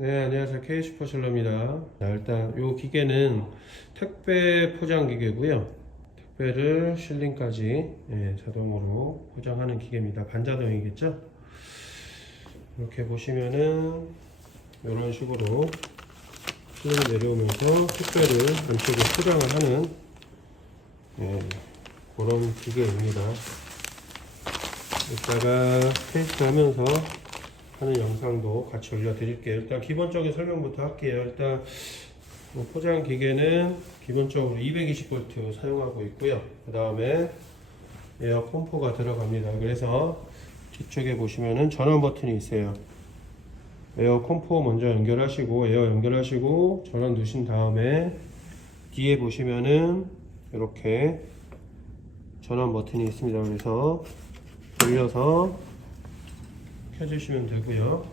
네, 안녕하세요. K슈퍼셀러입니다. 자, 일단 이 기계는 택배 포장 기계고요. 택배를 실링까지 자동으로 포장하는 기계입니다. 반자동이겠죠? 이렇게 보시면은 이런 식으로 실링이 내려오면서 택배를 안쪽에 포장을 하는 그런 기계입니다. 이따가 테스트하면서 하는 영상도 같이 올려드릴게요. 일단 기본적인 설명부터 할게요. 일단 포장 기계는 기본적으로 220V 사용하고 있고요. 그 다음에 에어 펌프가 들어갑니다. 그래서 뒤쪽에 보시면은 전원 버튼이 있어요. 에어 컴포 먼저 연결하시고 에어 연결하시고 전원 누신 다음에 뒤에 보시면은 이렇게 전원 버튼이 있습니다. 그래서 돌려서 켜주시면 되고요.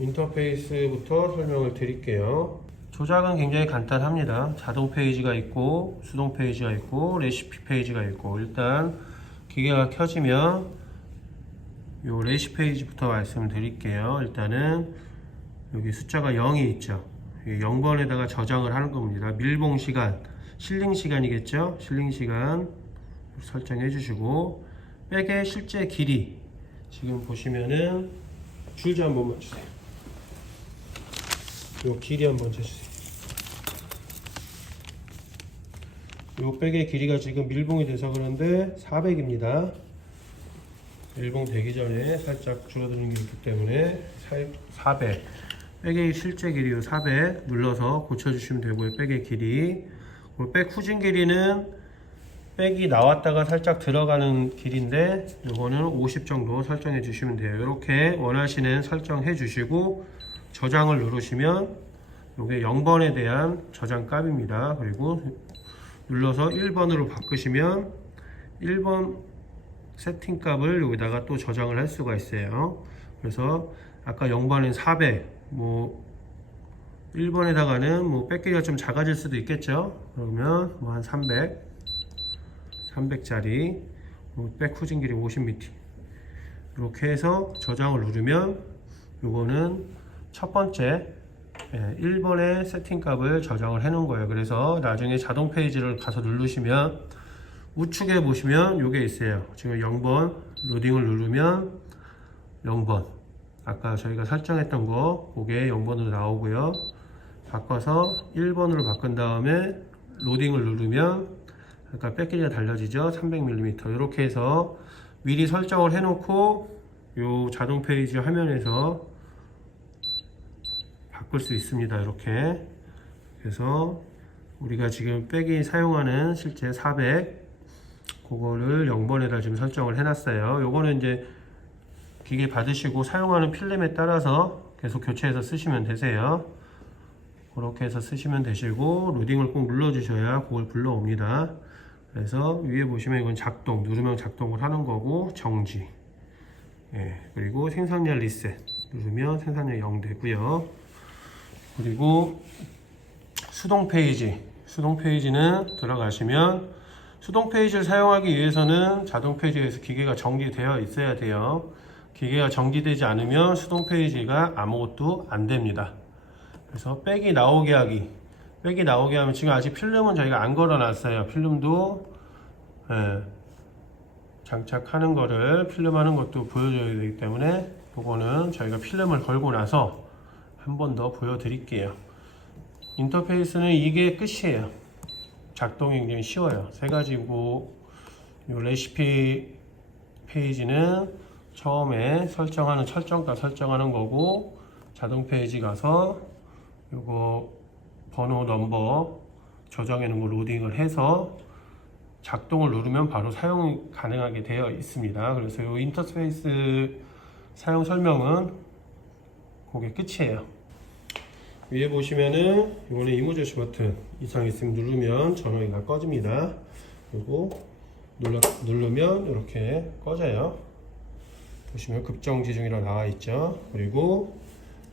인터페이스부터 설명을 드릴게요. 조작은 굉장히 간단합니다. 자동 페이지가 있고 수동 페이지가 있고 레시피 페이지가 있고, 일단 기계가 켜지면 요 레시피 페이지부터 말씀드릴게요. 일단은 여기 숫자가 0이 있죠. 0번에다가 저장을 하는 겁니다. 밀봉 시간, 실링 시간이겠죠. 실링 시간 설정해 주시고, 백의 실제 길이 지금 보시면은 줄자 한 번만 주세요. 요 길이 한번 재주세요. 요 백의 길이가 지금 밀봉이 돼서 그런데 400입니다. 밀봉 되기 전에 살짝 줄어드는 게 있기 때문에 400. 백의 실제 길이 400 눌러서 고쳐주시면 되고요. 백의 길이. 그리고 백 후진 길이는 백이 나왔다가 살짝 들어가는 길인데 이거는 50 정도 설정해 주시면 돼요. 이렇게 원하시는 설정해 주시고 저장을 누르시면 이게 0번에 대한 저장 값입니다. 그리고 눌러서 1번으로 바꾸시면 1번 세팅 값을 여기다가 또 저장을 할 수가 있어요. 그래서 아까 0번은 400, 1번에다가는 백기가 좀 작아질 수도 있겠죠. 그러면 한 300짜리 백 후진 길이 50mm 이렇게 해서 저장을 누르면 요거는 첫 번째 1번의 세팅 값을 저장을 해 놓은 거예요. 그래서 나중에 자동 페이지를 가서 누르시면 우측에 보시면 요게 있어요. 지금 0번 로딩을 누르면 0번 아까 저희가 설정했던 거 그게 0번으로 나오고요. 바꿔서 1번으로 바꾼 다음에 로딩을 누르면 그러니까 백길이가 달라지죠. 300mm 이렇게 해서 미리 설정을 해놓고 요 자동 페이지 화면에서 바꿀 수 있습니다. 이렇게. 그래서 우리가 지금 백이 사용하는 실제 400 그거를 0번에다 지금 설정을 해놨어요. 요거는 이제 기계 받으시고 사용하는 필름에 따라서 계속 교체해서 쓰시면 되세요. 그렇게 해서 쓰시면 되시고, 로딩을 꼭 눌러주셔야 그걸 불러옵니다. 그래서 위에 보시면 이건 작동, 누르면 작동을 하는 거고, 정지. 그리고 생산량 리셋 누르면 생산량 0 되고요. 그리고 수동 페이지, 수동 페이지는 들어가시면 수동 페이지를 사용하기 위해서는 자동 페이지에서 기계가 정지되어 있어야 돼요. 기계가 정지되지 않으면 수동 페이지가 아무것도 안 됩니다. 그래서 백이 나오게 하면 지금 아직 필름은 저희가 안 걸어 놨어요. 필름도 장착하는 거를 필름 하는 것도 보여줘야 되기 때문에 그거는 저희가 필름을 걸고 나서 한 번 더 보여드릴게요. 인터페이스는 이게 끝이에요. 작동이 굉장히 쉬워요. 세 가지고, 요 레시피 페이지는 처음에 설정하는 설정값 설정하는 거고, 자동 페이지 가서 요거 번호 넘버 저장해 놓은 거 로딩을 해서 작동을 누르면 바로 사용이 가능하게 되어 있습니다. 그래서 이 인터페이스 사용 설명은 그게 끝이에요. 위에 보시면은 이거는 이모저시 버튼 이상 있으면 누르면 전원기가 꺼집니다. 그리고 누르면 이렇게 꺼져요. 보시면 급정지 중이라고 나와 있죠. 그리고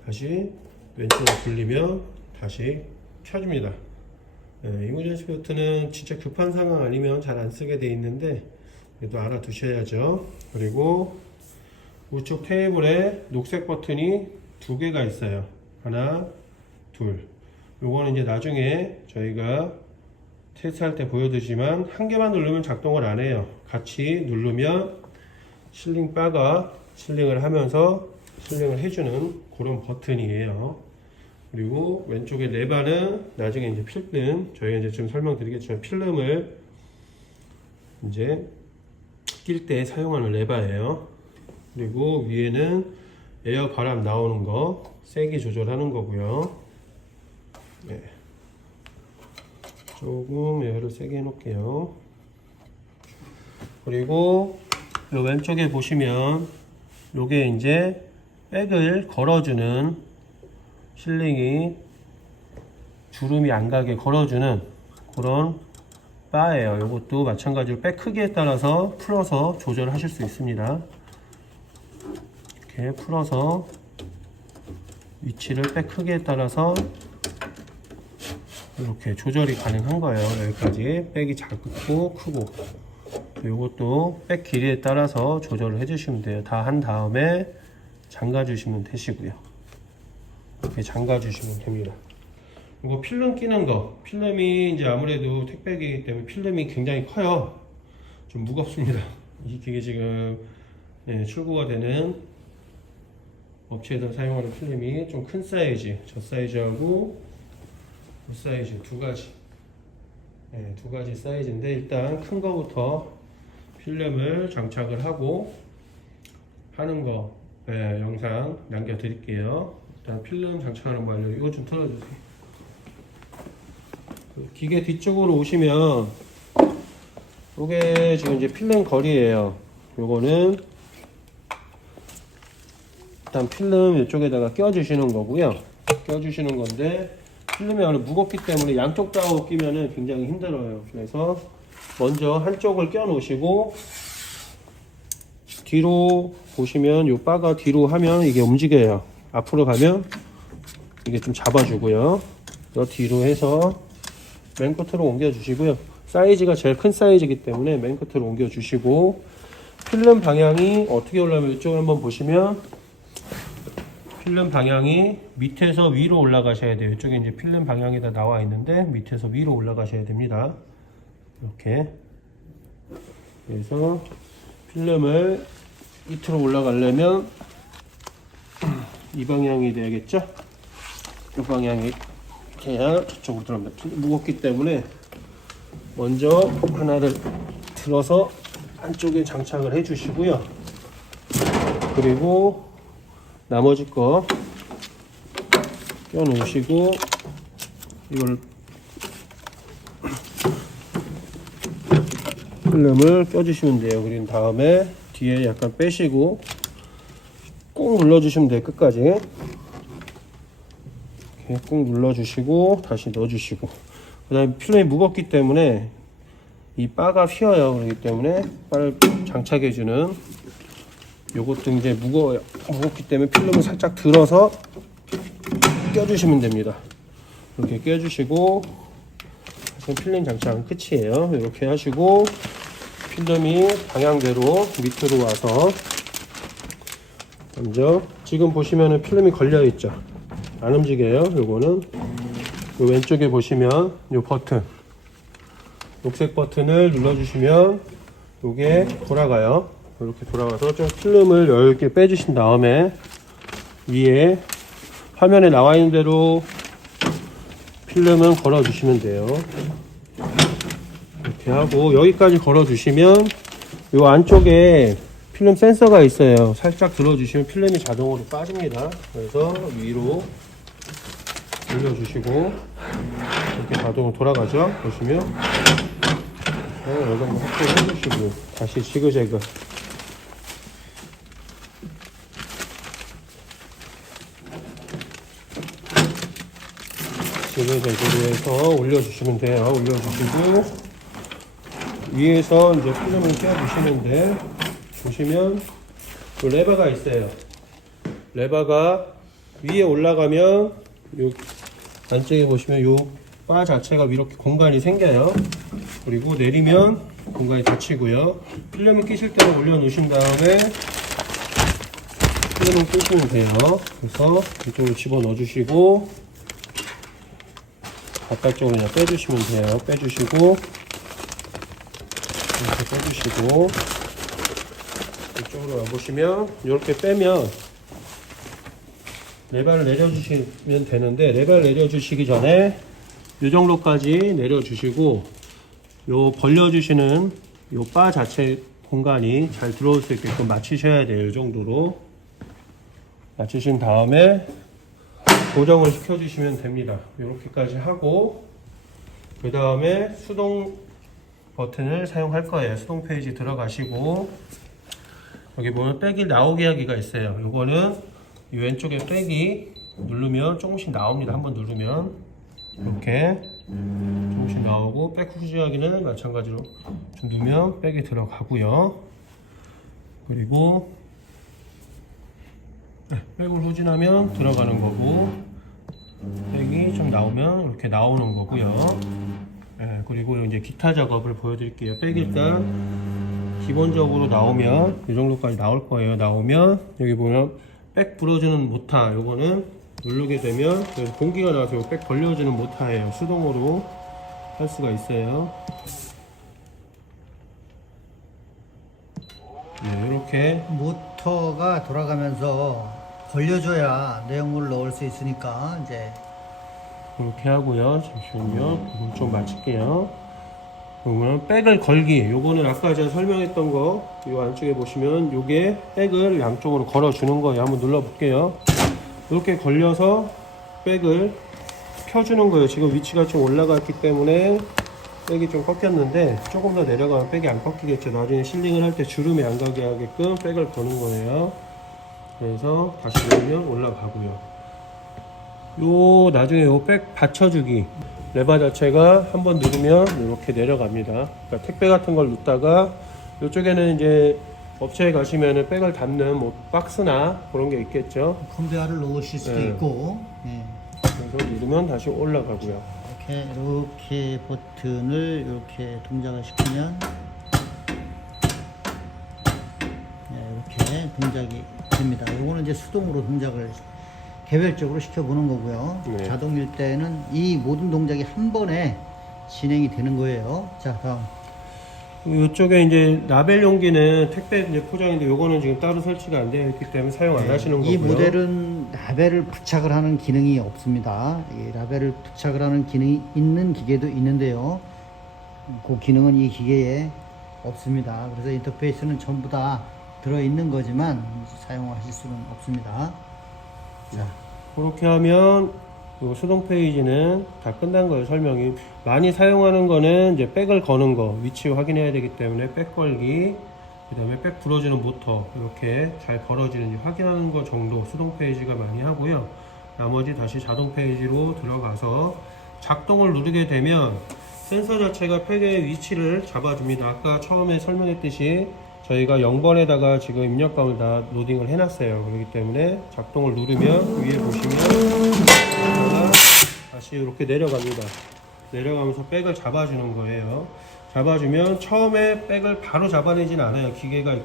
다시 왼쪽으로 돌리면 다시 켜줍니다. 이모저시 버튼은 진짜 급한 상황 아니면 잘 안 쓰게 돼 있는데 그래도 알아두셔야죠. 그리고 우측 테이블에 녹색 버튼이 두 개가 있어요. 하나, 둘. 요거는 이제 나중에 저희가 테스트할 때 보여드리지만 한 개만 누르면 작동을 안 해요. 같이 누르면 실링 바가 실링을 하면서 실링을 해주는 그런 버튼이에요. 그리고 왼쪽에 레바는 나중에 이제 필름, 저희가 이제 좀 설명드리겠지만 필름을 이제 낄 때 사용하는 레바예요. 그리고 위에는 에어 바람 나오는 거 세게 조절하는 거고요. 네. 조금 에어를 세게 해놓을게요. 그리고 이 왼쪽에 보시면 요게 이제 백을 걸어주는 실링이 주름이 안 가게 걸어주는 그런 바예요. 이것도 마찬가지로 백 크기에 따라서 풀어서 조절하실 수 있습니다. 이렇게 풀어서 위치를 백 크기에 따라서 이렇게 조절이 가능한 거예요. 여기까지 백이 작고 크고, 이것도 백 길이에 따라서 조절을 해주시면 돼요. 다 한 다음에 잠가 주시면 되시고요. 이렇게 잠가 주시면 됩니다. 이거 필름 끼는 거, 필름이 이제 아무래도 택배기이기 때문에 필름이 굉장히 커요. 좀 무겁습니다. 이 기계 지금 출고가 되는 업체에서 사용하는 필름이 좀 큰 사이즈, 저 사이즈하고 이 사이즈 두 가지, 두 가지 사이즈인데, 일단 큰 거부터 필름을 장착을 하고 하는 거 영상 남겨드릴게요. 일단 필름 장착하는 거 알려드리고, 이거 좀 틀어주세요. 기계 뒤쪽으로 오시면 이게 지금 이제 필름 거리예요. 요거는 일단 필름 이쪽에다가 껴주시는 거고요. 껴주시는 건데, 필름이 원래 무겁기 때문에 양쪽 다 끼면은 굉장히 힘들어요. 그래서 먼저 한쪽을 껴 놓으시고, 뒤로 보시면 요 바가 뒤로 하면 이게 움직여요. 앞으로 가면 이게 좀 잡아주고요. 또 뒤로 해서 맨 끝으로 옮겨 주시고요. 사이즈가 제일 큰 사이즈이기 때문에 맨 끝으로 옮겨 주시고, 필름 방향이 어떻게 올라가면, 이쪽을 한번 보시면 필름 방향이 밑에서 위로 올라가셔야 돼요. 이쪽에 이제 필름 방향이 다 나와 있는데 밑에서 위로 올라가셔야 됩니다. 이렇게. 그래서 필름을 밑으로 올라가려면 이 방향이 돼야겠죠? 이 방향이 이렇게 해야 저쪽으로 들어갑니다. 무겁기 때문에 먼저 하나를 들어서 한쪽에 장착을 해 주시고요. 그리고 나머지 거 껴 놓으시고, 이걸 필름을 껴 주시면 돼요. 그린 다음에 뒤에 약간 빼시고 꾹 눌러 주시면 돼요. 끝까지 이렇게 꾹 눌러 주시고 다시 넣어 주시고, 그 다음에 필름이 무겁기 때문에 이 바가 휘어요. 그렇기 때문에 바를 장착해 주는 요것도 이제 무거워요. 무겁기 때문에 필름을 살짝 들어서 껴주시면 됩니다. 이렇게 껴주시고, 필름 장착은 끝이에요. 이렇게 하시고, 필름이 방향대로 밑으로 와서, 먼저 지금 보시면은 필름이 걸려 있죠. 안 움직여요. 요거는 요 왼쪽에 보시면 요 버튼, 녹색 버튼을 눌러주시면 요게 돌아가요. 이렇게 돌아가서 좀 필름을 넓게 빼주신 다음에 위에 화면에 나와 있는 대로 필름은 걸어 주시면 돼요. 이렇게 하고 여기까지 걸어 주시면 이 안쪽에 필름 센서가 있어요. 살짝 들어 주시면 필름이 자동으로 빠집니다. 그래서 위로 올려 주시고 이렇게 자동으로 돌아가죠. 보시면 이 정도 확대해 주시고 다시 지그재그 지그재그로 해서 올려주시면 돼요. 올려주시고 위에서 이제 필름을 껴주시는데, 보시면 레버가 있어요. 레버가 위에 올라가면 요 안쪽에 보시면 요 바 자체가 이렇게 공간이 생겨요. 그리고 내리면 공간이 닫히고요. 필름을 끼실 때는 올려놓으신 다음에 백으로 빼시면 돼요. 그래서 이쪽으로 집어넣어 주시고 바깥쪽으로 그냥 빼주시면 돼요. 빼주시고 이렇게 빼주시고 이쪽으로 와보시면 이렇게 빼면 레바를 내려주시면 되는데, 레바를 내려주시기 전에 이 정도까지 내려주시고 요 벌려주시는 요 바 자체 공간이 잘 들어올 수 있게끔 맞추셔야 돼요. 이 정도로 맞추신 다음에 고정을 시켜주시면 됩니다. 이렇게까지 하고 그 다음에 수동 버튼을 사용할 거예요. 수동 페이지 들어가시고 여기 보면 백이 나오게 하기가 있어요. 요거는 이 왼쪽에 백이 누르면 조금씩 나옵니다. 한번 누르면 이렇게 조금씩 나오고, 백 후지하기는 마찬가지로 좀 누르면 백이 들어가고요. 그리고 백을 후진하면 들어가는 거고, 백이 좀 나오면 이렇게 나오는 거고요. 그리고 이제 기타 작업을 보여드릴게요. 백이 일단 기본적으로 나오면 이 정도까지 나올 거예요. 나오면 여기 보면 백 불어주는 모타, 요거는 누르게 되면 공기가 나와서 백 벌려주는 모타예요. 수동으로 할 수가 있어요. 네, 이렇게 모터가 돌아가면서 벌려줘야 내용물을 넣을 수 있으니까 이제 이렇게 하고요. 잠시만요. 이걸 좀 맞출게요. 그러면 백을 걸기, 요거는 아까 제가 설명했던 거, 이 안쪽에 보시면 요게 백을 양쪽으로 걸어 주는 거예요. 한번 눌러 볼게요. 이렇게 걸려서 백을 펴주는 거예요. 지금 위치가 좀 올라갔기 때문에 백이 좀 꺾였는데, 조금 더 내려가면 백이 안 꺾이겠죠. 나중에 실링을 할 때 주름이 안 가게 하게끔 백을 거는 거예요. 그래서 다시 누르면 올라가고요. 요 나중에 요 백 받쳐주기 레바 자체가 한번 누르면 이렇게 내려갑니다. 그러니까 택배 같은 걸 넣다가 이쪽에는 이제 업체에 가시면은 백을 담는 뭐 박스나 그런 게 있겠죠. 컨베어를 놓으실 수도 네. 있고, 예. 그래서 누르면 다시 올라가고요. 이렇게 버튼을 이렇게 동작을 시키면 이렇게 동작이 됩니다. 이거는 이제 수동으로 동작을 개별적으로 시켜보는 거고요. 네. 자동일 때는 이 모든 동작이 한 번에 진행이 되는 거예요. 자, 다음. 이쪽에 이제 라벨 용기는 택배 이제 포장인데 요거는 지금 따로 설치가 안 되어 있기 때문에 사용 안 하시는 거고요. 이 모델은 라벨을 부착을 하는 기능이 없습니다. 이 라벨을 부착을 하는 기능이 있는 기계도 있는데요. 그 기능은 이 기계에 없습니다. 그래서 인터페이스는 전부 다 들어있는 거지만 사용하실 수는 없습니다. 자, 그렇게 하면 요 수동 페이지는 다 끝난 거예요. 설명이. 많이 사용하는 거는 이제 백을 거는 거, 위치 확인해야 되기 때문에 백 걸기, 그 다음에 백 불어주는 모터 이렇게 잘 벌어지는지 확인하는 거 정도 수동 페이지가 많이 하고요. 나머지 다시 자동 페이지로 들어가서 작동을 누르게 되면 센서 자체가 팩의 위치를 잡아줍니다. 아까 처음에 설명했듯이 저희가 0번에다가 지금 입력감을 다 로딩을 해놨어요. 그렇기 때문에 작동을 누르면 위에 보시면 다시 이렇게 내려갑니다. 내려가면서 백을 잡아주는 거예요. 잡아주면 처음에 백을 바로 잡아내진 않아요. 기계가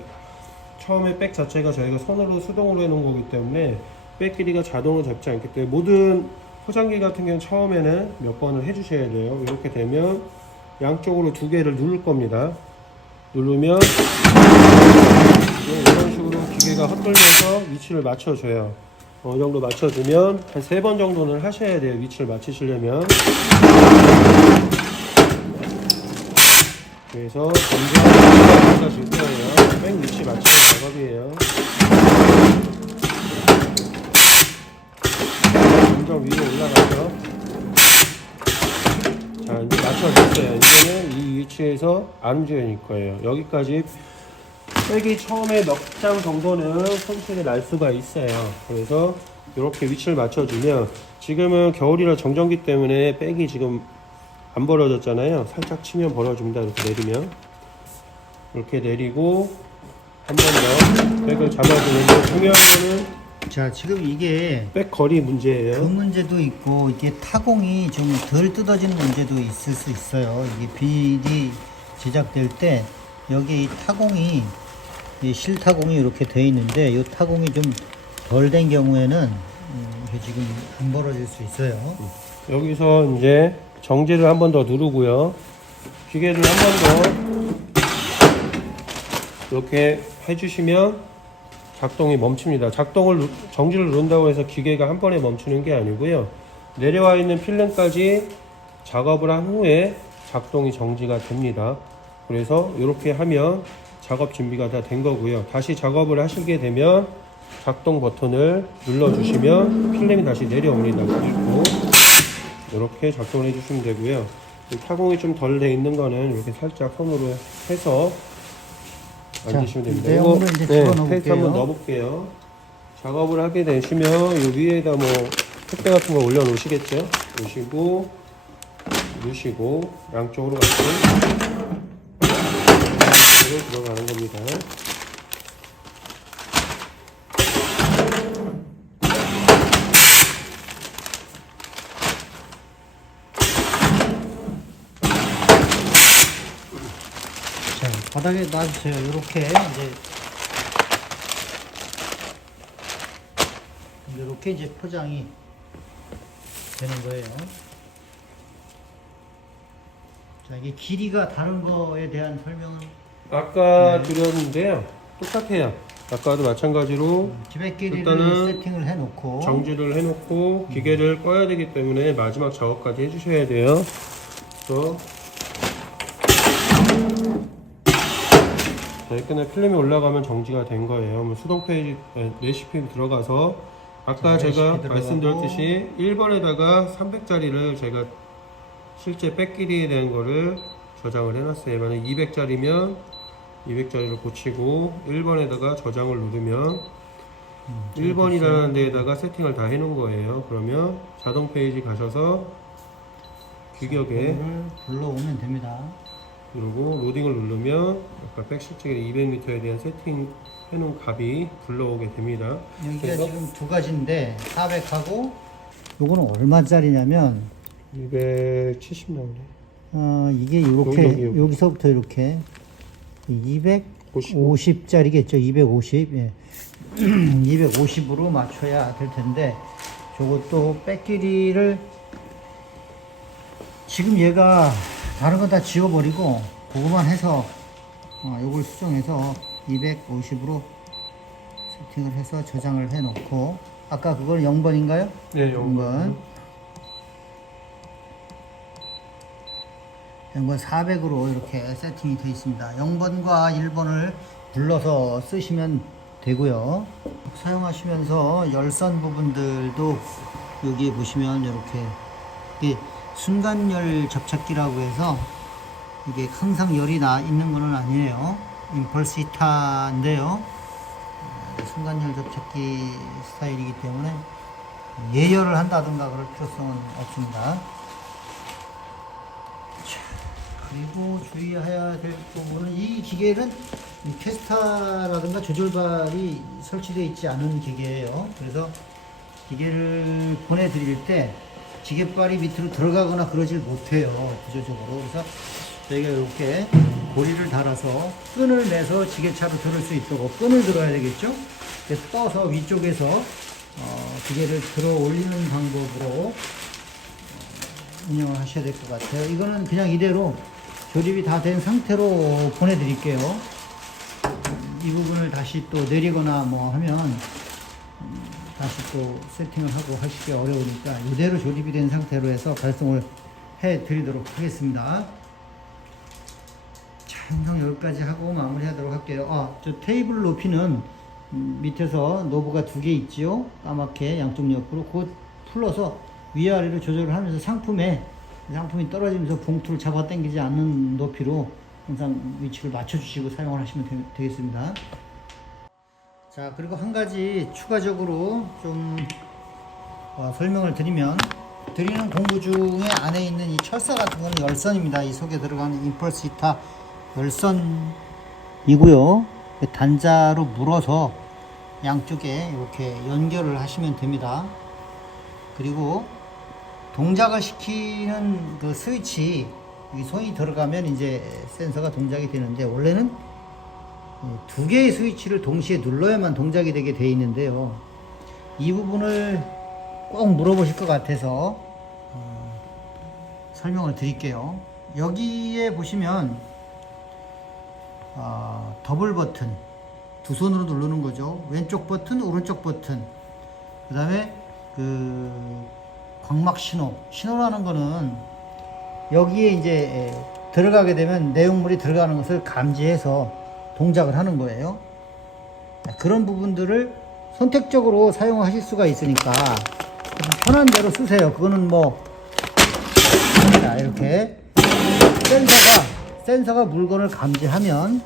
처음에 백 자체가 저희가 손으로 수동으로 해놓은 거기 때문에 백 길이가 자동으로 잡지 않기 때문에 모든 포장기 같은 경우는 처음에는 몇 번을 해주셔야 돼요. 이렇게 되면 양쪽으로 두 개를 누를 겁니다. 누르면 이런 식으로 기계가 헛돌면서 위치를 맞춰줘요. 어느 정도 맞춰주면 한 3번 정도는 하셔야 돼요. 위치를 맞추시려면. 그래서 점점 맞춰질 거예요. 백 위치 맞추는 작업이에요. 점점 위로 올라가죠. 자, 이제 맞춰졌어요. 이제는 이 위치에서 안 움직일 거예요. 여기까지 백이 처음에 몇 장 정도는 손색이 날 수가 있어요. 그래서 이렇게 위치를 맞춰주면, 지금은 겨울이라 정전기 때문에 백이 지금 안 벌어졌잖아요. 살짝 치면 벌어집니다. 이렇게 내리면 이렇게 내리고 한 번 더 백을 잡아주는데, 중요한 거는 자, 지금 이게 백 거리 문제예요. 그 문제도 있고, 이게 타공이 좀 덜 뜯어진 문제도 있을 수 있어요. 이게 비닐이 제작될 때 여기 이 타공이, 이 실타공이 이렇게 되어 있는데 이 타공이 좀 덜 된 경우에는 이게 지금 안 벌어질 수 있어요. 여기서 이제 정지를 한 번 더 누르고요. 기계를 한 번 더 이렇게 해주시면 작동이 멈춥니다. 정지를 누른다고 해서 기계가 한 번에 멈추는 게 아니고요. 내려와 있는 필름까지 작업을 한 후에 작동이 정지가 됩니다. 그래서 이렇게 하면 작업 준비가 다 된 거고요. 다시 작업을 하시게 되면 작동 버튼을 눌러주시면 필름이 다시 내려옵니다. 그리고 이렇게 작동을 해주시면 되고요. 타공이 좀 덜 돼 있는 거는 이렇게 살짝 손으로 해서 만드시면 됩니다. 내용물을 이제 집어넣어볼게요. 페이스 한번 넣어볼게요. 작업을 하게 되시면 이 위에다 뭐 택배 같은 거 올려 놓으시겠죠? 놓으시고 양쪽으로 같이 들어가는 겁니다. 자, 바닥에 놔주세요. 이렇게 이제 포장이 되는 거예요. 자, 이게 길이가 다른 거에 대한 설명은 아까 드렸는데요. 똑같아요. 아까도 마찬가지로 지렛길이를 일단은 세팅을 해놓고 정지를 해놓고 기계를 꺼야 되기 때문에 마지막 작업까지 해주셔야 돼요. 그래서 끝에 필름이 올라가면 정지가 된 거예요. 수동 페이지 레시피 들어가서 아까 제가 말씀드렸듯이 1번에다가 300짜리를 제가 실제 백 길이에 대한 거를 저장을 해놨어요. 만약 200짜리면 200짜리를 고치고 1번에다가 저장을 누르면 1번이라는 데에다가 세팅을 다 해놓은 거예요. 그러면 자동 페이지 가셔서 규격에 불러오면 됩니다. 그리고 로딩을 누르면 아까 백 실제 200m에 대한 세팅 해놓은 값이 불러오게 됩니다. 여기가 지금 두 가지인데 400하고 요거는 얼마짜리냐면 270 나오네. 이게 이렇게 여기. 여기서부터 이렇게 250짜리겠죠. 250. 예. 250으로 맞춰야 될 텐데 저것도 백 길이를 지금 얘가 다른 건 다 지워버리고 그거만 해서 요걸 수정해서 250으로 세팅을 해서 저장을 해 놓고 아까 그걸 0번인가요? 네, 0번. 0번 400으로 이렇게 세팅이 되어 있습니다. 0번과 1번을 불러서 쓰시면 되고요. 사용하시면서 열선 부분들도 여기 보시면 이렇게 순간열 접착기라고 해서 이게 항상 열이 있는 거는 아니에요. 임펄스 히터인데요. 순간열 접착기 스타일이기 때문에 예열을 한다든가 그럴 필요성은 없습니다. 그리고 주의해야 될 부분은 이 기계는 캐스터라든가 조절발이 설치되어 있지 않은 기계예요. 그래서 기계를 보내드릴 때 기계발이 밑으로 들어가거나 그러질 못해요. 구조적으로. 그래서 저희가 이렇게 고리를 달아서 끈을 내서 지게차로 들을 수 있도록 끈을 들어야 되겠죠. 떠서 위쪽에서 기계를 들어 올리는 방법으로 운영을 하셔야 될 것 같아요. 이거는 그냥 이대로 조립이 다 된 상태로 보내드릴게요. 이 부분을 다시 또 내리거나 뭐 하면 다시 또 세팅을 하고 하시기 어려우니까 이대로 조립이 된 상태로 해서 발송을 해 드리도록 하겠습니다. 자, 영상 여기까지 하고 마무리 하도록 할게요. 저 테이블 높이는 밑에서 노브가 두 개 있지요. 까맣게 양쪽 옆으로 그거 풀러서 위아래로 조절을 하면서 상품이 떨어지면서 봉투를 잡아 당기지 않는 높이로 항상 위치를 맞춰주시고 사용을 하시면 되겠습니다. 자, 그리고 한 가지 추가적으로 좀 설명을 드리는 공구 중에 안에 있는 이 철사 같은 거는 열선입니다. 이 속에 들어가는 임펄스 히터 열선이고요. 단자로 물어서 양쪽에 이렇게 연결을 하시면 됩니다. 그리고 동작을 시키는 그 스위치, 이 손이 들어가면 이제 센서가 동작이 되는데 원래는 두 개의 스위치를 동시에 눌러야만 동작이 되게 되어 있는데요. 이 부분을 꼭 물어보실 것 같아서 설명을 드릴게요. 여기에 보시면 더블 버튼 두 손으로 누르는 거죠. 왼쪽 버튼, 오른쪽 버튼. 그 다음에 그 광막 신호라는 거는 여기에 이제 들어가게 되면 내용물이 들어가는 것을 감지해서 동작을 하는 거예요. 그런 부분들을 선택적으로 사용하실 수가 있으니까 편한 대로 쓰세요. 그거는 뭐, 자, 이렇게 센서가 물건을 감지하면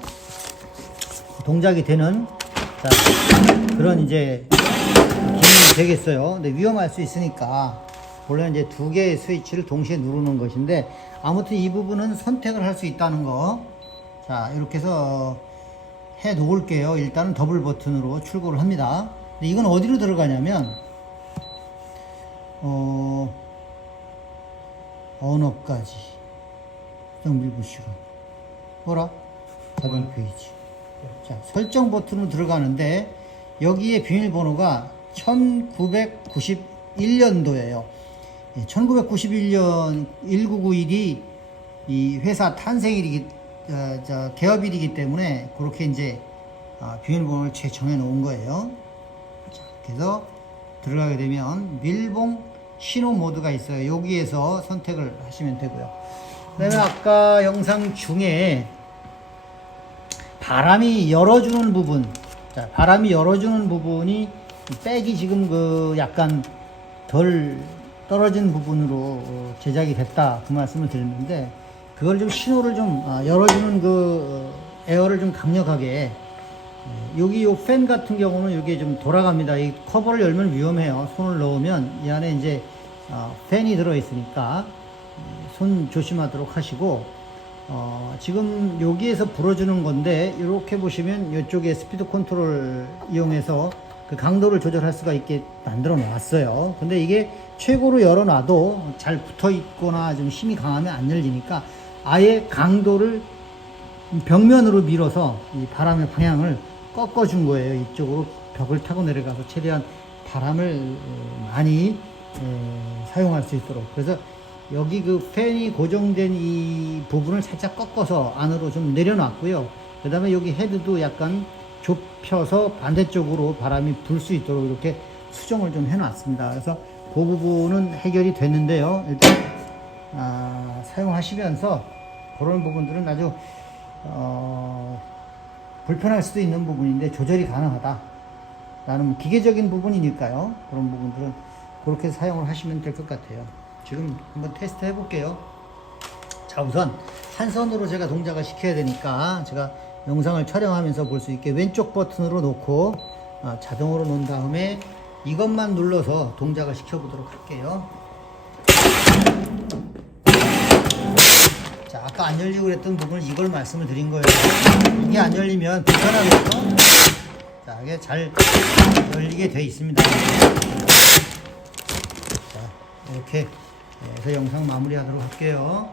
동작이 되는, 자, 그런 이제 기능이 되겠어요. 근데 위험할 수 있으니까 원래 이제 두 개의 스위치를 동시에 누르는 것인데, 아무튼 이 부분은 선택을 할 수 있다는 거. 자, 이렇게 해서 해 놓을게요. 일단은 더블 버튼으로 출고를 합니다. 근데 이건 어디로 들어가냐면 언어까지 정밀부 시간 뭐라? 자동 페이지. 자, 설정 버튼으로 들어가는데 여기에 비밀번호가 1991년도예요. 1991년 1991이 이 회사 탄생일이기, 개업일이기 때문에 그렇게 이제 비밀번호를 정해 놓은 거예요. 자, 그래서 들어가게 되면 밀봉 신호 모드가 있어요. 여기에서 선택을 하시면 되고요. 그 다음에 아까 영상 중에 바람이 열어주는 부분, 자, 바람이 열어주는 부분이 백이 지금 그 약간 덜 떨어진 부분으로 제작이 됐다, 그 말씀을 드렸는데, 그걸 좀 신호를 좀 열어주는 그 에어를 좀 강력하게, 여기 요 팬 같은 경우는 이게 좀 돌아갑니다. 이 커버를 열면 위험해요. 손을 넣으면 이 안에 이제 팬이 들어 있으니까 손 조심하도록 하시고, 지금 여기에서 불어주는 건데, 이렇게 보시면 이쪽에 스피드 컨트롤 이용해서 그 강도를 조절할 수가 있게 만들어 놨어요. 근데 이게 최고로 열어놔도 잘 붙어 있거나 좀 힘이 강하면 안 열리니까 아예 강도를 벽면으로 밀어서 이 바람의 방향을 꺾어준 거예요. 이쪽으로 벽을 타고 내려가서 최대한 바람을 많이 사용할 수 있도록. 그래서 여기 그 팬이 고정된 이 부분을 살짝 꺾어서 안으로 좀 내려놨고요. 그 다음에 여기 헤드도 약간 좁혀서 반대쪽으로 바람이 불 수 있도록 이렇게 수정을 좀 해놨습니다. 그래서 그 부분은 해결이 됐는데요. 일단 사용하시면서 그런 부분들은 아주 불편할 수도 있는 부분인데 조절이 가능하다. 라는 기계적인 부분이니까요. 그런 부분들은 그렇게 사용을 하시면 될 것 같아요. 지금 한번 테스트 해볼게요. 자, 우선 한 손으로 제가 동작을 시켜야 되니까 제가 영상을 촬영하면서 볼 수 있게 왼쪽 버튼으로 놓고 자동으로 놓은 다음에 이것만 눌러서 동작을 시켜보도록 할게요. 자, 아까 안 열리고 그랬던 부분을 이걸 말씀을 드린 거예요. 이게 안 열리면 불편하겠죠? 자, 이게 잘 열리게 돼 있습니다. 자, 이렇게 해서 영상 마무리하도록 할게요.